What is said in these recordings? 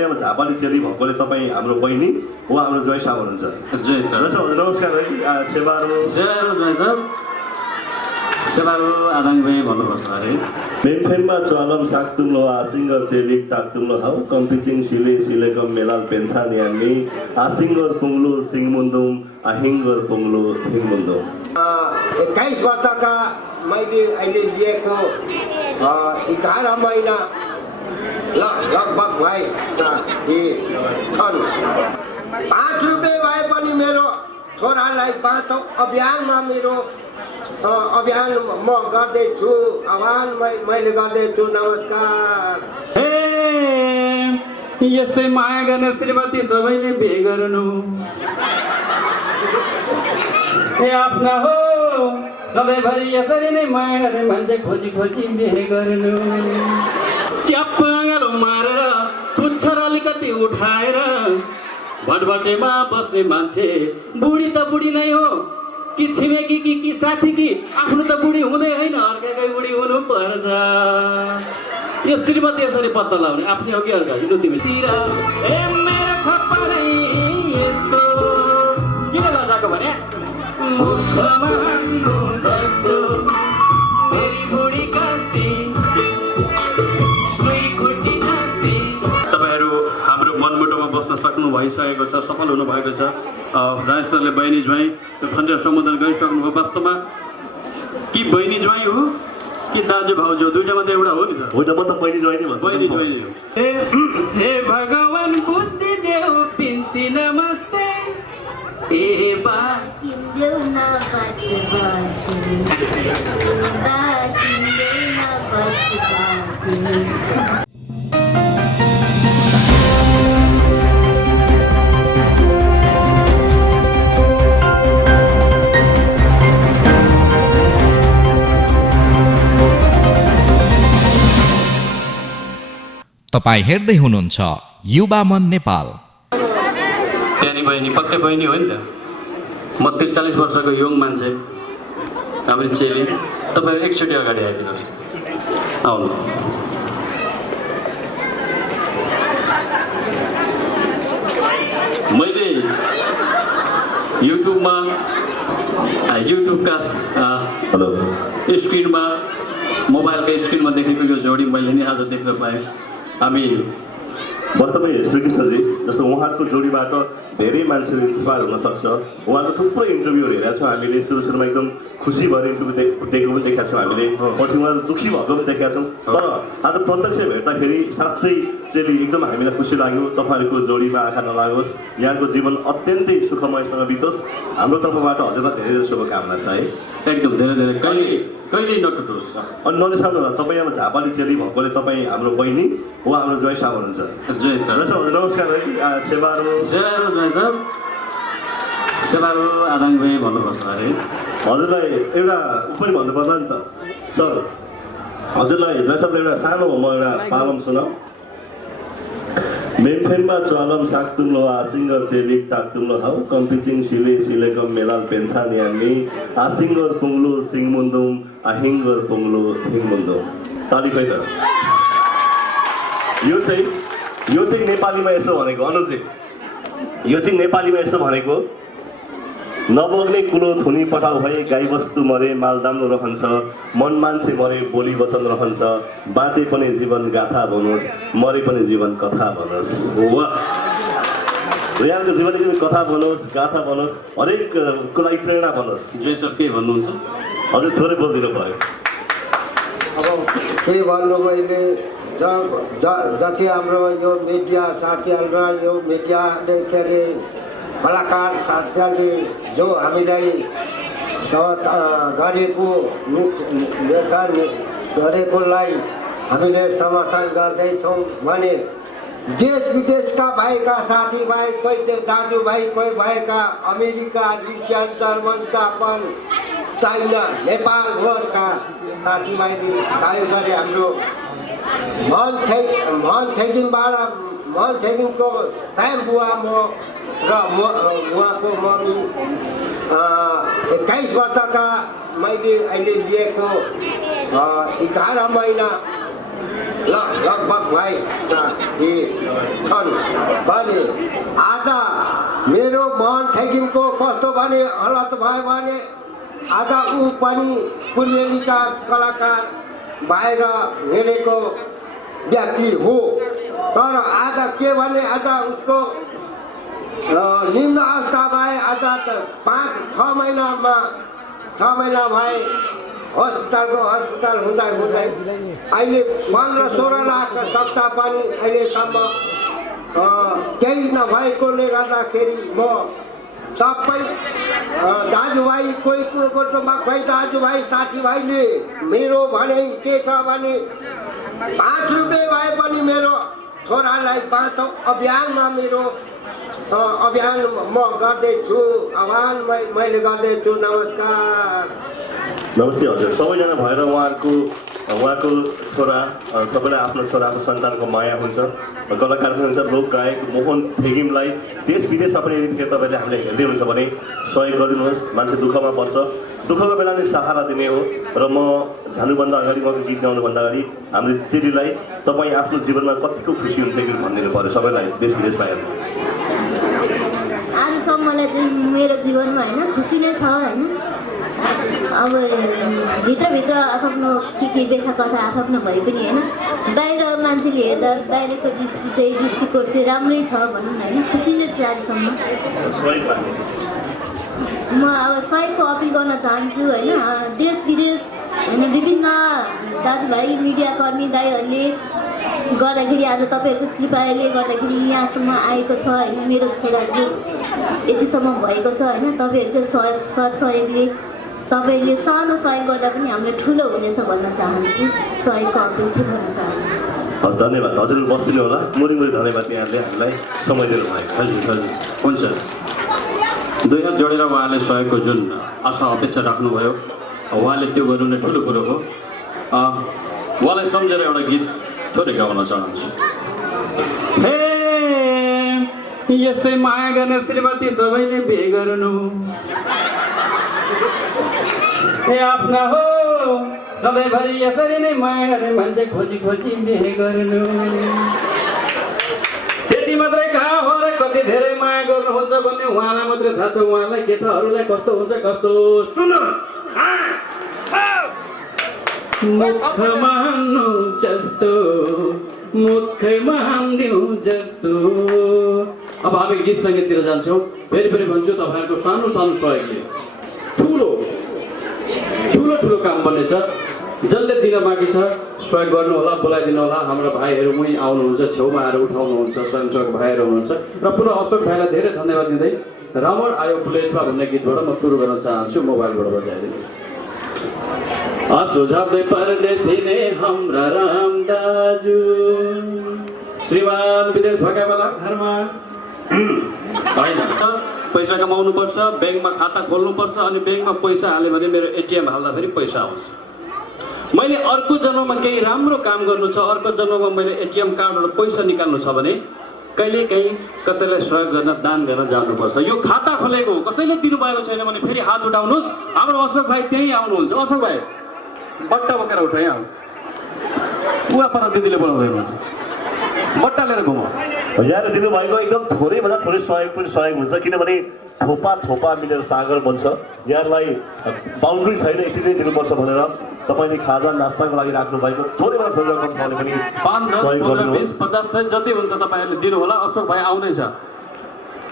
तपाईँ अब झापाली चेली भएकोले तपाईँ हाम्रो बहिनी उहाँ हाम्रो ज्वाइँ साहब हुनुहुन्छ। ज्वाइँ साहब नमस्कार है। सेवारो ज्वाइँ साहब सेवारो आदाङ भाइ भन्नुपर्छ अरे मेमफेममा च्वालम साक्तुम्लो आसिङ्गर तेलिक ताक्तुम्लो हाउ कम्पिचिङ सिले सिलेकम मेलाल पेन्सान यान्नी आसिङ्गर पुङ्लो सिङमुन्दुम आहिङ्गर पुङ्लो हिङमुन्दुम। 21 वर्षका मैले अहिले लिएको 11 महिना लगभग भएका छन्। 5 रुपियाँ भए पनि मेरो छोरालाई 5औं अभियानमा मेरो अभियान म गर्दैछु, आह्वान मैले गर्दैछु। नमस्कार। यस्तै माया गर्ने श्रीमती सबैले बिहे गर्नु आफ्ना हो सधैँभरि यसरी नै माया गर्ने मान्छे खोजी खोजी बिहे गर्नु च्याप्पाङ्गलो मारेर पुच्छर अलिकति उठाएर भटभटेमा बस्ने मान्छे बुढी त बुढी नै हो कि छिमेकी कि साथी कि आफ्नो त बुढी हुँदै होइन अर्काकै बुढी हुनु पर्छ। यो श्रीमती यसरी पत्ता लगाउने आफ्नै हो कि अर्का हिँड्नु तिमीतिर मेरो खप्परै यस्तो किन लजाको भने तपाईँहरू हाम्रो मनमुटुमा बस्न सक्नु भइसकेको छ, सफल हुनुभएको छ। राजेश सरले बहिनी ज्वाइँ त्यो खण्डीय सम्बोधन गरिसक्नुभयो। वास्तवमा कि बहिनी ज्वाइँ हो कि दाजु भाउजू दुईटा मात्रै एउटा हो नि त? होइन, म त बहिनी ज्वाइँ नै भन्छु। बहिनी ज्वाइँ हो। हे भगवान बुद्धि देऊ बिन्ती नमस्ते सेवा किन्देऊ न बाटो तपाईं हेर्दै हुनुहुन्छ युवा मन नेपाल। प्यारी बहिनी पक्कै बहिनी हो नि त। म 43 वर्षको यङ मान्छे, हाम्रो चेली। तपाईँहरू एकचोटि अगाडि आइदिनुहोस्, आउनु। मैले युट्युबका स्क्रिनमा मोबाइलको स्क्रिनमा देखेको यो जोडी मैले नि आज देख्न पाएँ। हामी वास्तवमै श्रीकृष्णजी जस्तो उहाँको जोडीबाट धेरै मान्छेहरू इन्सपायर हुन सक्छ। उहाँको थुप्रै इन्टरभ्यूहरू हेरेका छौँ हामीले। सुरुमा एकदम खुसी भएर इन्टरभ्यू दिएको पनि देखाएको छौँ हामीले, पछि उहाँहरू दुःखी भएको पनि देखाएको छौँ। तर आज प्रत्यक्ष भेट्दाखेरि साँच्चै चेली एकदम हामीलाई खुसी लाग्यो। तपाईँहरूको जोडीमा आँखा नलागोस्, यहाँको जीवन अत्यन्तै सुखमयसँग बितोस्। हाम्रो तर्फबाट हजुरलाई धेरै धेरै शुभकामना छ है। एकदम धेरै धेरै कहिले नटुटोस्। अनि नरिसाउनु होला, तपाईँ अब झापाली चेली भएकोले तपाईँ हाम्रो बहिनी उहाँ हाम्रो ज्वाइँ साहब हुनुहुन्छ। ज्वाइँ साहब नमस्कार है। सेवारो ज्वाइँ साहब सेवारो आदाङ भाइ भन्नुपर्छ अरे हजुरलाई एउटा पनि भन्नु पर्ला नि त सर। हजुरलाई ज्वाइँ साहबले एउटा सानो म एउटा पालम सुनाऊ। मेमफेममा च्वालम साक्तुम्लो आसिङ्गर तेलिक ताक्तुम्लो हाउ कम्पिचिङ सिले सिलेकम मेलाल पेन्सान यान्नी आसिङ्गर पुङ्लो सिङमुन्दुम आहिङ्गर पुङ्लो हिङमुन्दुम। ताली खै त। यो चाहिँ नेपालीमा यसो भनेको अनुजी, यो चाहिँ नेपालीमा यसो भनेको नबोग्ने कुलो थुनी पठाउ भए गाईबस्तु मरे मालदाम्रो रहन्छ, मन मान्छे मरे बोली वचन रहन्छ, बाँचे पनि जीवन गाथा बनोस्, मरे पनि जीवन कथा बनोस्। यहाँको जीवन कथा बनोस्, गाथा बनोस्, हरेकको लागि प्रेरणा बनोस्। ज्वाइँ सर के भन्नुहुन्छ? हजुर थोरै बोलिदिनु पऱ्यो। अब के भन्नु, मैले जति हाम्रो यो मिडिया साथीहरू र यो मिडियाले के अरे कलाकार साथीहरूले जो हामीलाई गरेकोलाई हामीले समर्थन गर्दैछौँ भने देश विदेशका भएका साथीभाइ, कोही दाजुभाइ, कोही भएका America, Russia, German, Japan, China, नेपालभरका साथीभाइले सहयोग गरे। हाम्रो मन थेगिङको टाइम बुवा म र उहाँको मम्मी 21 वर्षका मैले अहिले लिएको 11 महिना लगभग भाइ यी छन् भने आज मेरो मन ठेकिनको कस्तो भने हालत भयो भने आज ऊ पनि कुलेलीका कलाकार भएर हिँडेको व्यक्ति हो। तर आज के भने आज उसको निम्न अवस्था भए आज 5-6 महिनामा 6 महिना भए हस्पिटल हुँदै अहिले 15-16 लाख सक्दा पनि अहिलेसम्म केही नभएकोले गर्दाखेरि म सबै दाजुभाइ कोही कोही दाजुभाइ साथीभाइले मेरो भनाइ के छ भने 5 रुपियाँ भए पनि मेरो छोरालाई 5 अभियानमा मेरो अभियान म गर्दैछु, आह्वान मैले गर्दैछु। नमस्कार। नमस्ते हजुर। सबैजना भएर उहाँको छोरा सबैलाई आफ्नो छोराको सन्तानको माया हुन्छ। कलाकार पनि हुन्छ। लोक गायक मोहन फेगिमलाई देश विदेशमा पनि यदि तपाईँले हामीले हेर्दै हुनुहुन्छ भने सहयोग गरिदिनुहोस्। मान्छे दुःखमा पर्छ, दुःखको बेला नै सहारा दिने हो। र म जानुभन्दा अगाडि उहाँको गीत गाउनुभन्दा अगाडि हाम्रो चेलीलाई तपाईँ आफ्नो जीवनमा कतिको खुसी हुन्छ कि भनिदिनु पऱ्यो सबैलाई देश विदेशमा हेर्नु। आजसम्मलाई चाहिँ मेरो जीवनमा होइन खुसी नै छ होइन। अब भित्रभित्र आफ्नो के व्याख्या कथा आफ्नो भए पनि होइन, बाहिर मान्छेले हेर्दा बाहिरको दृष्टि चाहिँ दृष्टिकोण चाहिँ राम्रै छ भनौँ न होइन, खुसी नै छु आजसम्म। म अब सहयोगको अपिल गर्न चाहन्छु होइन। देश विदेश होइन विभिन्न दाजुभाइ मिडियाकर्मी दाइहरूले गर्दाखेरि आज तपाईँहरूको कृपाले गर्दाखेरि यहाँसम्म आएको छ होइन। मेरो छोरा जस यतिसम्म भएको छ होइन, तपाईँहरूको सहयोग सरसहयोगले तपाईँले सानो सहयोग गर्दा पनि हामीले ठुलो हुनेछ भन्न चाहन्छु। सहयोगको अपिल चाहिँ गर्न चाहन्छु। हस्, धन्यवाद। हजुर बस्दिनु होला। मुरी धन्यवाद यहाँले हामीलाई समय दिनुभयो। हुन्छ। दुई हात जोडेर उहाँले सहयोगको जुन आशा अपेक्षा राख्नुभयो उहाँले त्यो गर्नु नै ठुलो कुरो हो। उहाँलाई सम्झेर एउटा गीत थोरै गाउन चाहन्छु। हे यस्तै माया गर्ने श्रीमती सबैले बिहे गर्नु, हे आफ्ना हो सधैँभरि यसरी नै माया गर्ने मान्छे खोजी खोजी बिहे गर्नु। त्यति मात्रै कहाँ हो र कति धेरै माया गर्नुहुन्छ भन्ने उहाँलाई मात्रै थाहा छ। उहाँलाई के त अरूलाई कस्तो हुन्छ कस्तो। सुन मुखमा हान्नु जस्तो मुखमा हान्दिनु जस्तो। अब हामी गीत सङ्गीततिर जान्छौँ। फेरि भन्छु तपाईँहरूको सानो सानो सहयोगले ठुलो काम बन्नेछ। जसले दिन बाँकी छ सहयोग गर्नु होला, बोलाइदिनु होला। हाम्रो भाइहरू उहीँ आउनुहुन्छ, छेउमा आएर उठाउनुहुन्छ, स्वयंसेवक भाइहरू हुनुहुन्छ। र पुनः अशोक भाइलाई धेरै धन्यवाद दिँदै रामर आयो बुलेटमा भन्ने गीतबाट म सुरु गर्न चाहन्छु। मोबाइलबाट बजाइदिनुहोस्। सुझाउँदै परदेशी नै हाम्रा राम दाजु, श्रीमान विदेश भएका बेला घरमा होइन पैसा कमाउनुपर्छ, ब्याङ्कमा खाता खोल्नुपर्छ। अनि ब्याङ्कमा पैसा हाल्यो भने मेरो एटिएम हाल्दाखेरि पैसा आउँछ। मैले अर्को जन्ममा केही राम्रो काम गर्नु छ, अर्को जन्ममा मैले एटिएम कार्डबाट पैसा निकाल्नु छ भने कहिलेकाहीँ कसैलाई सहयोग गर्न दान गर्न जानुपर्छ। यो खाता खोलेको कसैले दिनुभएको छैन भने फेरि हात उठाउनुहोस्। हाम्रो अशोक भाइ त्यहीँ आउनुहुन्छ। अशोक भाइ बट्टा बोकेर उठ यहाँ। उहाँ पर दिदीले बोलाउँदै हुनुहुन्छ, बट्टा लिएर घुम। यहाँले दिनुभएको एकदम थोरैभन्दा थोरै सहयोग पनि सहयोग हुन्छ। किनभने थोपा मिलेर सागर बन्छ। यहाँलाई बााउन्ड्री छैन यति नै दिनुपर्छ भनेर तपाईँले खाजा नास्ताको लागि राख्नुभएको थोरैभन्दा थोरै रकम छ भने पनि 5, 10, 15, 20, 50, 100 जति हुन्छ तपाईँहरूले दिनु होला। अशोक भाइ आउँदैछ।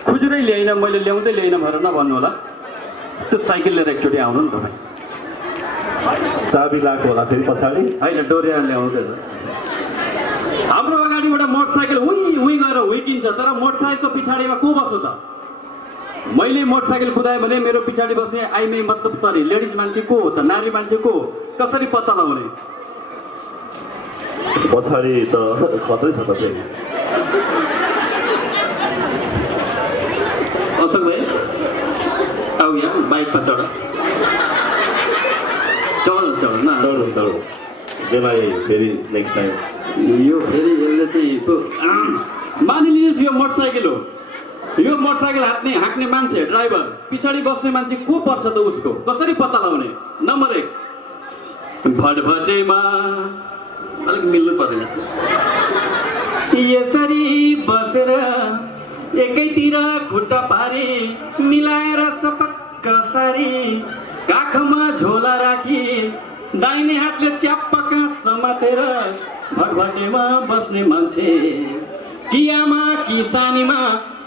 खुजुरै ल्याइन, मैले ल्याउँदै ल्याइन भनेर नभन्नु होला। त्यो साइकल लिएर एकचोटि आउनु नि तपाईँ। चाबी लगाएको होला फेरि पछाडि होइन, डोर्याएर ल्याउँदैछ। हाम्रो अगाडिबाट मोटरसाइकल उही गएर हुइकिन्छ, तर मोटरसाइकलको पछाडिमा को बस्छ त? मैले मोटरसाइकल कुदाएँ भने मेरो पछाडि बस्ने आइमै मतलब सरी लेडिज मान्छे को हो त? नारी मान्छे को हो? कसरी पत्ता लगाउने? पछाडि त खतरै छ त फेरि। अशोक भाइ आऊ यहाँ बाइकमा चढ न। चढौँ बेला फेरि नेक्स्ट टाइम। यो फेरि यसले चाहिँ मानिलिनुहोस् यो मोटरसाइकल हो। यो मोटरसाइकल हाँक्ने मान्छे ड्राइभर, पछाडि बस्ने मान्छे को पर्छ त? उसको कसरी पत्ता लगाउने? नम्बर 1 भटभटेमा अलिक मिल्नु पर्दैन। यसरी बसेर एकैतिर खुट्टा पारी मिलाएर सपक्क सारी काखमा झोला राखी दाहिने हातले च्याप्प काँध समातेर भटभटेमा बस्ने मान्छे कि आमा कि सानीमा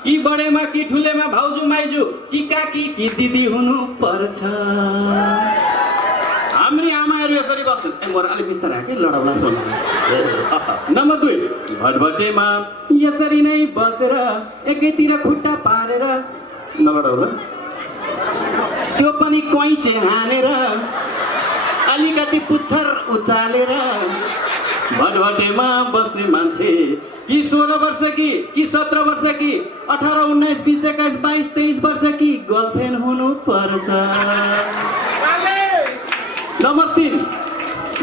कि बडेमा कि ठुलेमा भाउजू माइजू कि काकी कि दिदी हुनु पर्छ। हाम्री आमाहरू यसरी बस्छन्। अलिक बिस्तारै कि लडाउला सुन। नम्बर 2 भटभटेमा यसरी नै बसेर एकैतिर खुट्टा पारेर नबडाउला त्यो पनि कैँचे हानेर अलिकति पुच्छर उचालेर भटभटेमा बस्ने मान्छे कि 16 वर्ष कि 17 वर्ष कि 18 19 20 21 22 23 वर्ष कि गर्लफ्रेन्ड हुनु पर्छ। नम्बर 3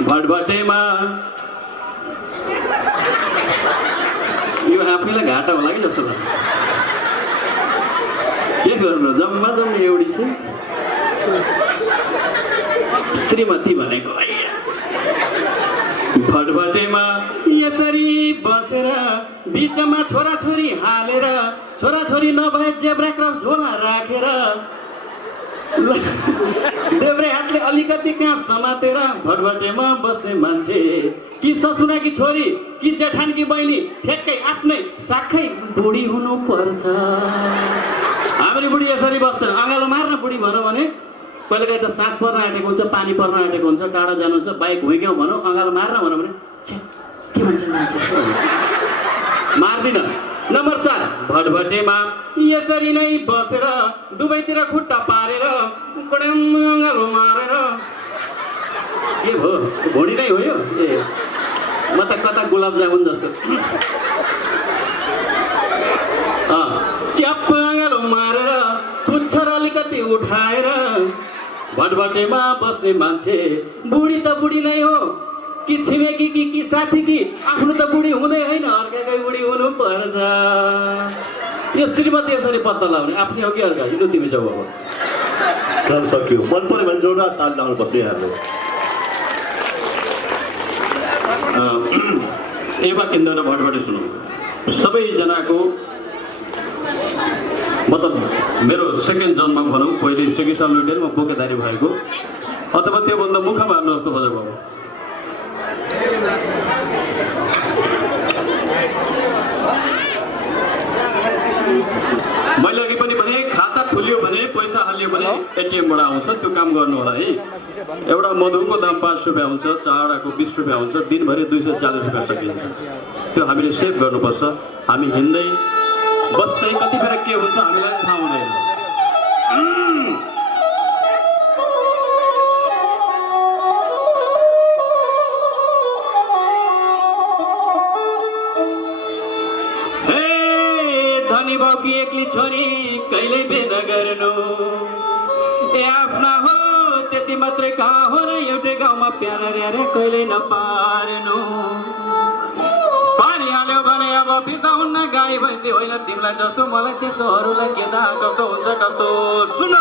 भटभटेमा यो आफैलाई घाटा होला कि जस्तो लाग्छ। के गर्नु जम्मा जम्मा एउटी छ श्रीमती भनेको। भटभटेमा यसरी बसेर बिचमा छोराछोरी हालेर छोराछोरी नभए जेब्रा क्रस झोला राखेर देब्रे हातले अलिकति कहाँ समातेर भटभटेमा बस्ने मान्छे कि ससुराकी छोरी कि जेठानकी बहिनी ठ्याक्कै आफ्नै साखै बुढी हुनु पर्छ। हामीले बुढी यसरी बस्छन्। अँगालो मार्न बुढी भनौँ भने कहिलेकाहीँ त साँझ पर्न आँटेको हुन्छ, पानी पर्न आँटेको हुन्छ, टाढा जानु हुन्छ, बाइक हुइक्यौँ भनौँ, अँगालो मार्न भनौँ भने छे के भन्छ मान्छे मार्दिन। नम्बर 4 भटभटेमा यसरी नै बसेर दुवैतिर खुट्टा पारेर अँगालो मारेर के भयो भोडी नै हो यो। ए म त कता गुलाब जामुन जस्तो च्याप्प अँगालो मारेर पुच्छर अलिकति उठाएर भटभटेमा बस्ने मान्छे बुढी त बुढी नै हो कि छिमेकी कि साथी कि आफ्नो त बुढी हुँदै होइन अर्काकै बुढी हुनु पर्छ। यो श्रीमती यसरी पत्ता लगाउने आफ्नै हो कि अर्का हिँड्नु तिमी जाऊ। अब काम सक्यो। मन पऱ्यो भने जोडा ताल लाउनु पर्छ यहाँहरूले। एवा केन्द्र र भटभटे सुनौ सबैजनाको मतलब मेरो सेकेन्ड जन्म भनौँ पहिले सिकिसा लुटेर म बोकेदारी भएको अथवा त्योभन्दा मुख मार्नु जस्तो खोजेको हो। मैले अघि पनि भने खाता खुल्यो भने पैसा हाल्यो भने एटिएमबाट आउँछ त्यो काम गर्नु होला है। एउटा मधुको दाम 5 रुपियाँ हुन्छ, चाडाको 20 रुपियाँ हुन्छ, दिनभरि 240 रुपियाँ सकिन्छ। त्यो हामीले सेभ गर्नुपर्छ। हामी हिँड्दै बस्दै कतिखेर के हुन्छ हामीलाई थाहा हुँदैन। धनी बाउकी एक्ली छोरी कहिल्यै बेना गर्नु ए आफ्ना हो त्यति मात्रै कहाँ हो र एउटै गाउँमा प्यारा र्यारे कहिल्यै नपार्नु। पानी हाल्यो भने अब फिर्ता हुन्न गाई भैँसी होइन तिमीलाई जस्तो मलाई त्यस्तोहरूलाई के थाहा कस्तो हुन्छ कस्तो सुन।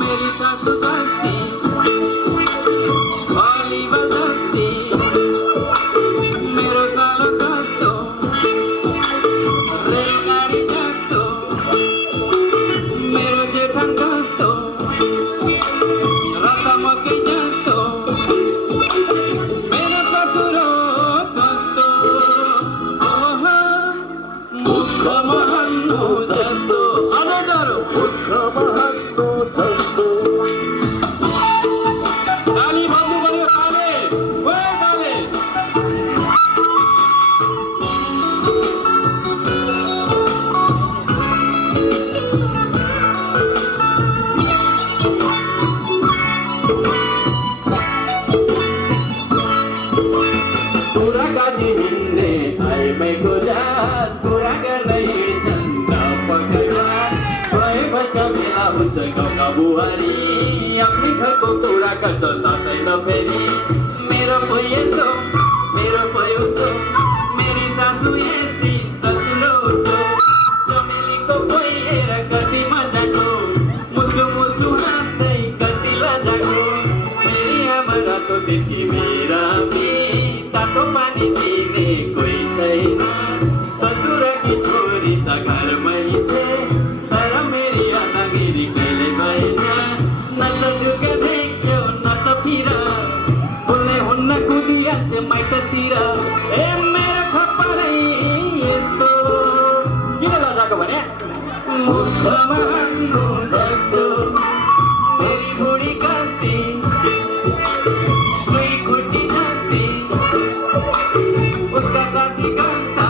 मेरी सासु जस्ती अलिबल जस्ती मेरो सालो जस्तो रेलगाडी जस्तो मेरो जेठान जस्तो रतमकै जस्तो मेरो ससुरो जस्तो ओहो मुखमा हान्नु जस्तो अनगरो मुखमा हान्नु जस्तो। ताली भन्नु पर्यो ताले ओ ताले। कुरा गाडी हिँड्ने आइमाईको जात कुरा गर्दै हिँड्छन् नपकाइमा भए भएका बेला हुन्छ गाउँका बुहारी आफ्नै घरको कुरा गर्छ सासै नफेरि। मेरो पो यस्तो मेरो पो उस्तो मेरी सासु यति ससुरो उस्तो चमेलीको कोही हेर कति रातोदेखि मेरा तातो पानी दिने कोही छैन ससुराकी छोरी त घरमै छे तर मेरी आमा मेरी कहिले भएन न त जुगा देख्छौ न त फिर बोल्ने हुन्न कुदिहाल्छ माइततिर ए मेरो खप्परै यस्तो किन लजाको भने मुखमा हान्नु जस्तो तेरी बुढी कस्ती सुई खुट्टी जस्ती उसका साथी कस्ता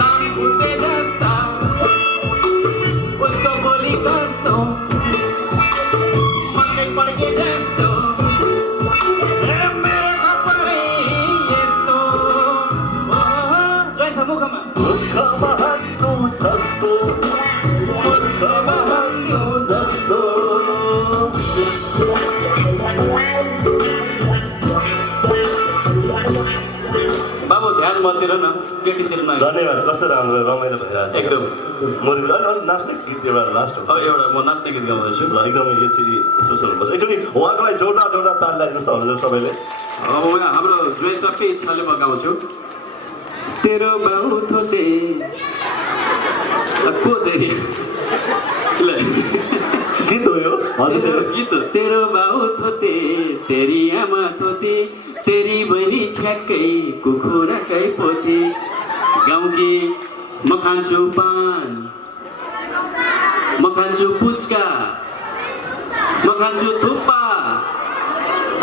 लामखुट्टे जस्ता उसको बोली कस्तो मकै पड्के जस्तो ए मेरो खप्परै यस्तो जय छ मुखमा मुखमा हान्नु जस्तो मुखमा हान्नु जस्तो बाबु ध्यान मतिर न केटीतिर न धन्यवाद कस्तो राम्रो रमाइलो भइरहेको छ एकदम मुरली अलिक नाच्ने गीत एउटा लास्ट हो एउटा म नाच्ने गीत गाउँदैछु ल एकदमै यसरी स्पेसल हुनुपर्छ एकचोटि उहाँको लागि जोरदार जोरदार ताली लगाइदिनुहोस् त हजुर सबैले अब हाम्रो जोइ सबै इच्छाले म गाउँछु तेरो बाउ थोते पोदेरी ल गीत हो यो हजुर गीत हो। तेरो बाउ थोते तेरी आमा थोते तेरी बहिनी ठ्याक्कै कुखुराकै पोते गाउँकी म खान्छु पान म खान्छु पुच्का म खान्छु थुक्पा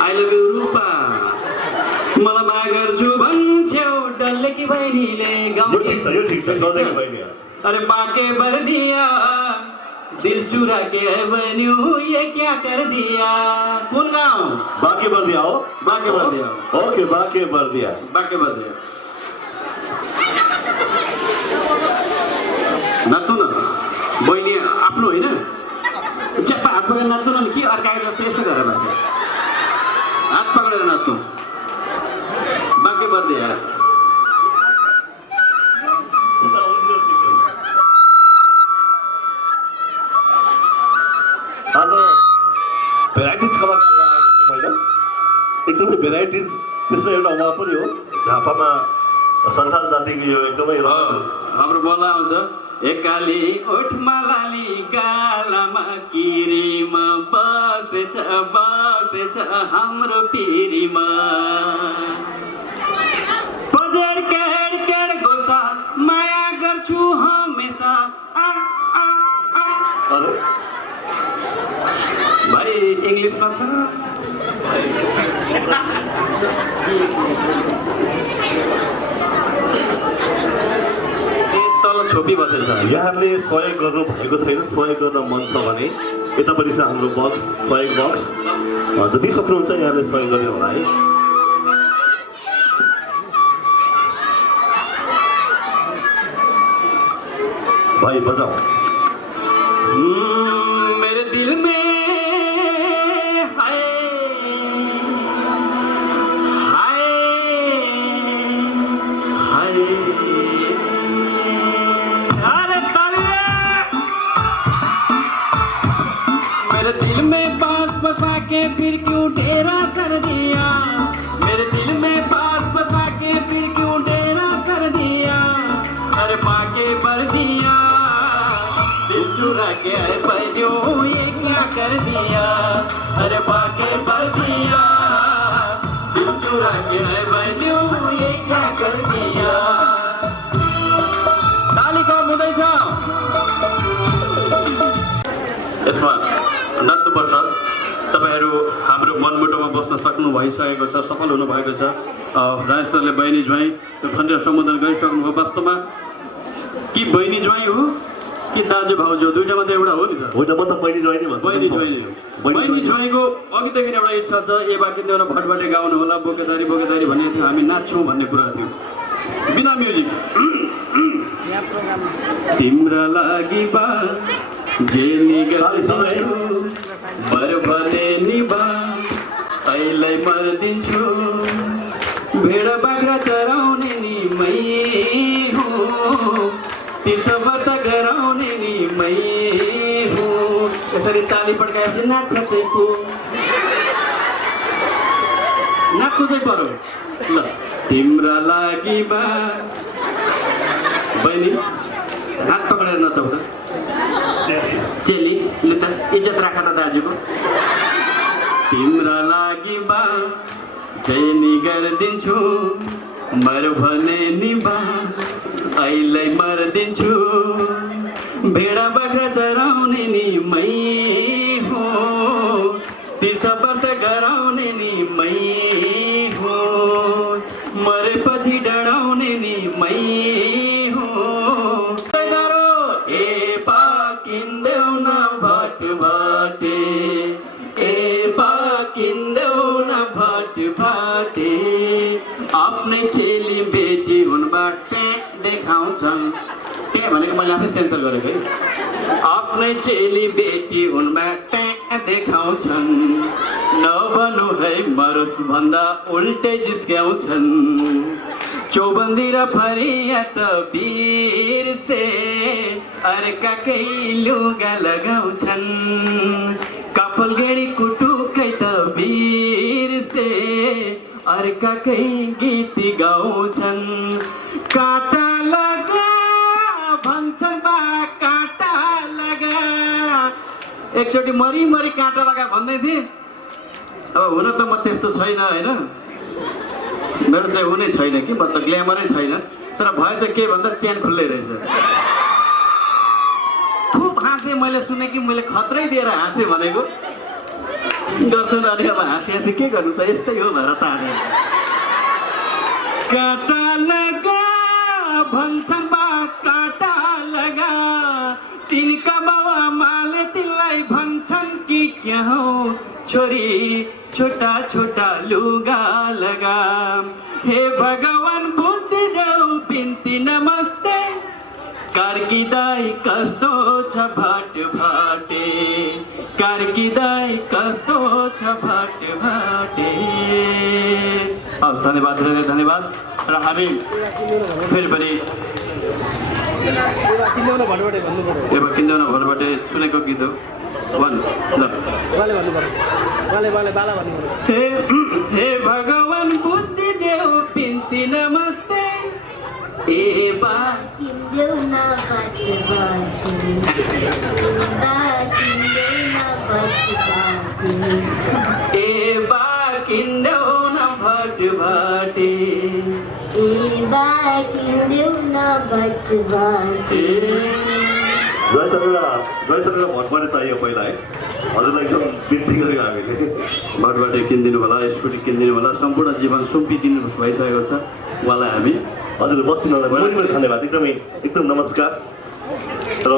आई लभ यु रूपा मलाई माया गर्छु भन्छौ डल्लेकी बहिनीले यो गाउँकी ठिक छ यो ठिक छ नजाने बहिनी अरे बाके भर दिया दिल चुरा के बन्यू ये क्या कर दिया कुन गाउँ बाँके बर्दिया हो बाँके बर्दिया ओके बाँके बर्दिया बाँके बर्दिया नाच्नु न बहिनी आफ्नो होइन च्याप्पा हात पक्रेर नाच्नु न के अर्काको जस्तो यसो गरेर बस्छ हात पक्रेर नाच्नु बाँके बर्दिया आज भेराइटिज कलाकार होइन एकदमै भेराइटिज त्यसमा एउटा उहाँ पनि हो झापामा सन्तान जातिको यो एकदमै हाम्रो बोल्न आउँछ एकाली ओठमा लाली गालामा किरीमा बसेछ बसेछ हाम्रो पिरीमा पजर केड केड गोसा माया गर्छु हमेसा अरे भाइ इङ्ग्लिसमा छ तल छोपी बसेछ यहाँहरूले सहयोग गर्नु भएको छैन सहयोग गर्न मन छ भने यतापट्टि छ हाम्रो बक्स सहयोग बक्स जति सक्नुहुन्छ यहाँले सहयोग गर्ने होला है भाइ बजाऊ मेरे दिल में हाय हाय हाय अरे तालिया मेरे दिल में बांस बसा के फिर क्यों डेरा कर दिया मेरे दिल में बांस बसा के फिर क्यों डेरा कर दिया अरे पाके भर दिया दिल चुरा के बजो ये क्या कर दिया अरे पाके भर दिया दिल चुरा के बजो ये क्या कर दिया तालिका हुँदैछ यसमा नाच्नुपर्छ तपाईँहरू हाम्रो मनमुटुमा बस्न सक्नु भइसकेको छ सफल हुनुभएको छ राजेश सरले बहिनी ज्वाइँ खण्डेर सम्बोधन गरिसक्नुभयो वास्तवमा कि बहिनी ज्वाइँ हो कि दाजु भाउजू दुइटा मात्रै एउटा हो नि त होइन म त बहिनी ज्वाइँ नै भन्छु बहिनी ज्वाइँ बहिनी ज्वाइँको अघिदेखि एउटा इच्छा छ ए बाँकिँदैन भटभटे गाउनु होला बोकेदारी बोकेदारी भन्ने थियो हामी नाच्छौँ भन्ने कुरा थियो बिना म्युजिक तिम्रा लागि बा जेनी गर्छु बर भने निभा तैलाई मर्दिन्छु भेड बाख्रा चराउने नि मै हो तीर्थ व्रत गराउने नि मै हो यसरी ताली पड्काएपछि नाच्छ चाहिँ नाच्नु चाहिँ पर्यो ल तिम्रा लागि बा बहिनी हात पक्रेर नचाउ त चेली ल त इज्जत राख त दाजुको तिम्रा लागि बा जय नि गरिदिन्छु मर भने नि बा अहिले मर्दिन्छु भेडा बाख्रा चराउने नि मै हो तीर्थ व्रत गराउने नि मै हो मरेपछि डराउने नि मै हो ए पाकिन्देऊ न भट भटे ए पाकिन्देऊ न भट भटे आफ्नै चेली बेटी हुनबाट देखाउँछन् त्यही भनेको मैले आफै सेन्सर गरेको है आफ्नै चेली बेटी हुनबाट देखाउँछन् नभनु है मरोस् भन्दा उल्टै जिस्क्याउँछन् चौबन्दी र फरिया त बिर्से अर्काकै लुगा लगाउँछन् कपाल गडी कुटुकै त बिर्से अर्काकै गीत गाउँछन् काटा लगा भन्छन् बा काटा लगा एकचोटि मरि काटा लगा भन्दै थिएँ अब हुन त म त्यस्तो छैन होइन मेरो चाहिँ हुनै छैन कि म त ग्ल्यामरै छैन तर भए चाहिँ के भन्दा चेन खुल्लै रहेछ खुब हाँसेँ मैले सुने कि मैले खत्रै दिएर हाँसेँ भनेको गर्छन् अनि अब हाँसी के गर्नु त यस्तै हो भएर ताने काटा लगा भन्छन् बा काटा लगा तिनका बाबा माले तिनलाई भन्छन् कि क्या हो छोरी छोटा छोटा लुगा लगा हे भगवान बुद्धि देऊ बिन्ती नमस्ते कार्की दाई कस्तो छ भट भटे कार्की दाई कस्तो छ भट भटे हस् धन्यवाद धेरै धन्यवाद र हामी फेरि पनि एउटा किन्दैन भन्नुबाट सुनेको गीत हो भन् ल हे भगवान बुद्धि देऊ बिन्ती नमस्ते ए बा किन्देऊ न भट भटे ए बा किन्देऊ न भट भटे ए बा किन्देऊ न भट भटे जयसरलाई भटबाट चाहियो पहिला है हजुरलाई एकदम बिन्ती गरेको हामीले भटबाट किनिदिनु होला स्कुटी किनिदिनु होला सम्पूर्ण जीवन सुम्पिदिनु भइसकेको छ उहाँलाई हामी हजुर बस्दिनलाई पनि धन्यवाद एकदम नमस्कार र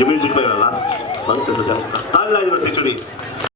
यो म्युजिकको एउटा लास्ट सङ्ग त्यसो छ ताली लाग्यो एकचोटि